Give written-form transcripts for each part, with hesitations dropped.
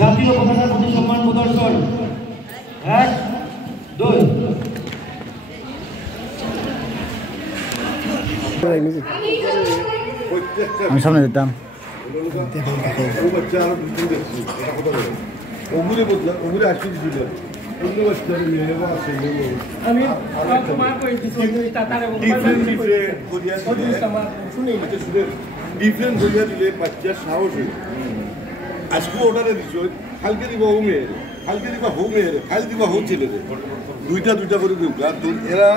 জাতীয় পতাকার প্রতি সম্মান প্রদর্শন। 1 2 আমি সামনে যেতাম। ডিফারেন্ট হইয়া দিলে বাচ্চার সাহস হইল। আজকে অর্ডারে দিছ, কালকে দিবা হো মেয়ের, কালকে দিবা হো মেয়ের, কাল দিবা হো ছেলের, দুইটা করে দিবা। তো এরা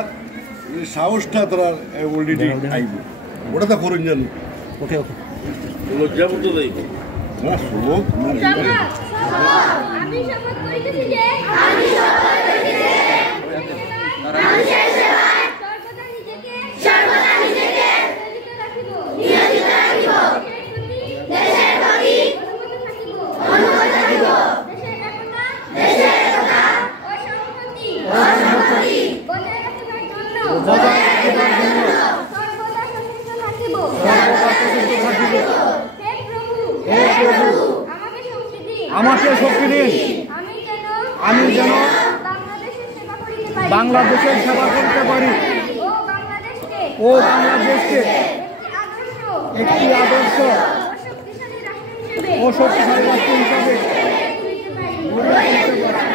সাহসটা তারা অলরেডি আইব, ওটা তো করুন জানো। ওকে ওকে লজ্জা করতে যাইব না শ্লোক আমি শপথ করিতেছি যে আমি শপথ করিতেছি যে মানুষের সেবায় সর্বদা নিজেকে নিয়োজিত রাখিব দেশের প্রতি অনুগত থাকিব দেশের একতা ও সংহতি বজায় রাখিবার জন্য সর্বদা সচেতন থাকিব। হে প্রভু আমাকে শক্তি দিন, আমি যেন বাংলাদেশের সেবা করতে পারি ও বাংলাদেশকে একটি আদর্শ ও শক্তিশালী রাষ্ট্র হিসাবে গড়ে তুলতে পারি।